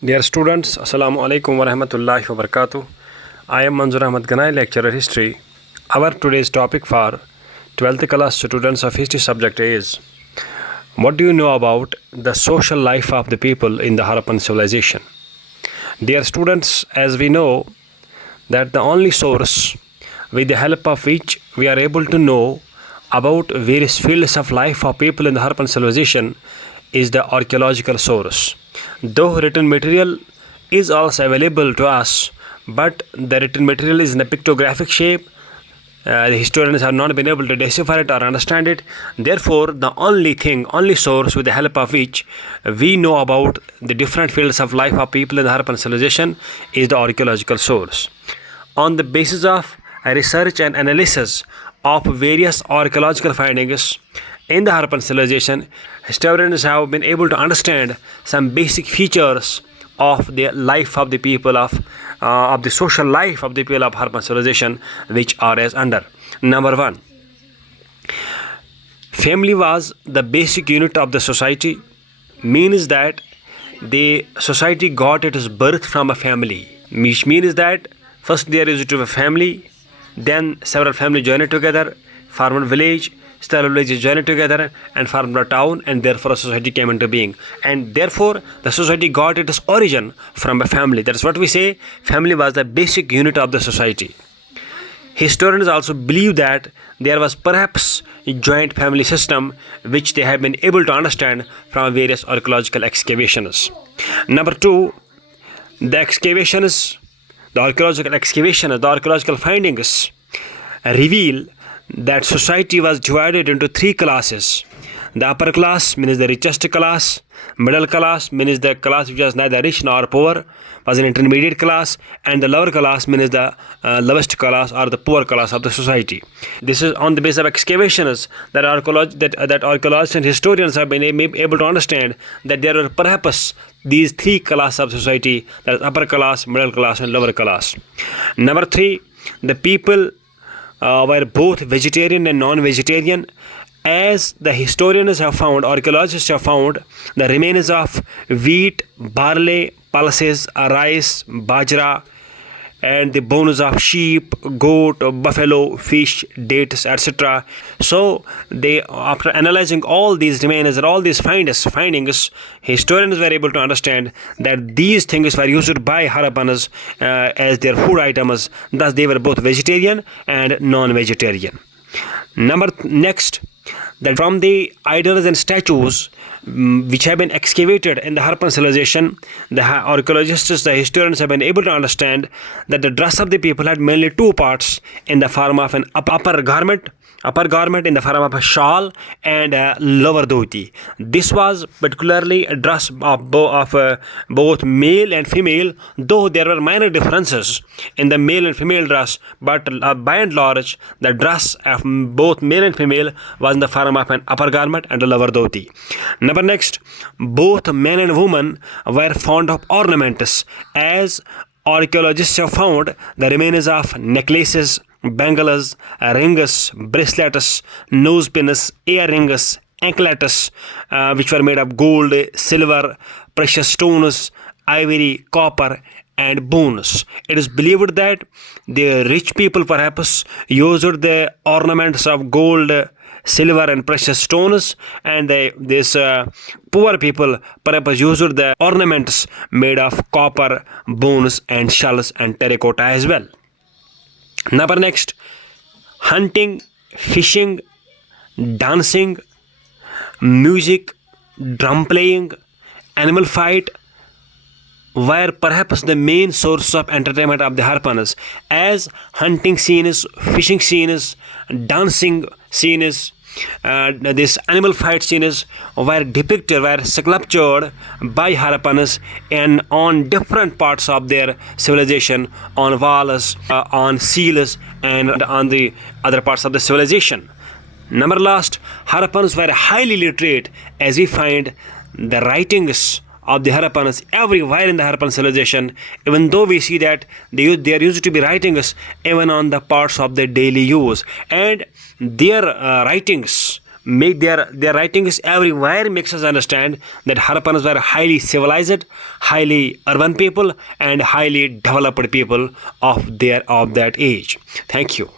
Dear students, Assalamu alaikum wa rahmatullahi wa barakatuh. I am Manzoor Ahmad Ganai, lecturer history. Our today's topic for 12th class students of history subject is: what do you know about the social life of the people in the Harappan civilization? Dear students, as we know that the only source with the help of which we are able to know about various fields of life of people in the Harappan civilization is the archaeological source. Though written material is also available to us, but the written material is in a pictographic shape. The historians have not been able to decipher it or understand it. Therefore, the only source with the help of which we know about the different fields of life of people in the Harappan civilization is the archaeological source. On the basis of research and analysis of various archaeological findings in the Harappan civilization, historians have been able to understand some basic features of the life of the people of the social life of the people of Harappan civilization, which are as under. Number one, family was the basic unit of the society, means that the society got its birth from a family, which means that first there is a family, then several families joined together, formed a village, several villages joined together and formed a town, and therefore a society came into being. And therefore the society got its origin from a family. That is what we say, family was the basic unit of the society. Historians also believe that there was perhaps a joint family system, which they have been able to understand from various archaeological excavations. Number two, the archaeological findings reveal that society was divided into three classes. The upper class, means the richest class; middle class, means the class which was neither rich nor poor, was an intermediate class; and the lower class, means the lowest class or the poor class of the society. This is on the basis of excavations that archaeologists and historians have been able to understand that there are perhaps these three classes of society, that is upper class, middle class, and lower class. Number three, the people were both vegetarian and non-vegetarian. As the historians have found, archaeologists have found the remains of wheat, barley, pulses, rice, bajra, and the bones of sheep, goat, buffalo, fish, dates, etc. So they, after analyzing all these remains and all these findings, historians were able to understand that these things were used by Harappans as their food items. Thus they were both vegetarian and non-vegetarian. Next, that from the idols and statues which have been excavated in the Harappan civilization, the archaeologists, the historians have been able to understand that the dress of the people had mainly two parts, in the form of an upper garment in the form of a shawl, and a lower dhoti. This was particularly a dress of both male and female, though there were minor differences in the male and female dress, but by and large the dress of both male and female was in the form of an upper garment and a lower dhoti. Next, both men and women were fond of ornaments, as archaeologists have found the remains of necklaces, bangles, rings, bracelets, nose pins, earrings, anklets, which were made of gold, silver, precious stones, ivory, copper, and bones. It is believed that the rich people perhaps used the ornaments of gold, silver, and precious stones, and these poor people perhaps used the ornaments made of copper, bones, and shells, and terracotta as well. Next, hunting, fishing, dancing, music, drum playing, animal fight were perhaps the main source of entertainment of the Harappans, as hunting scenes, fishing scenes, dancing scenes, this animal fight scenes were sculptured by Harappans and on different parts of their civilization, on walls, on seals, and on the other parts of the civilization. Last, Harappans were highly literate, as we find the writings of the Harappans everywhere in the Harappan civilization, even though we see that there used to be writings even on the parts of their daily use, and their writings make their writings everywhere makes us understand that Harappans were highly civilized, highly urban people, and highly developed people of that age. Thank you.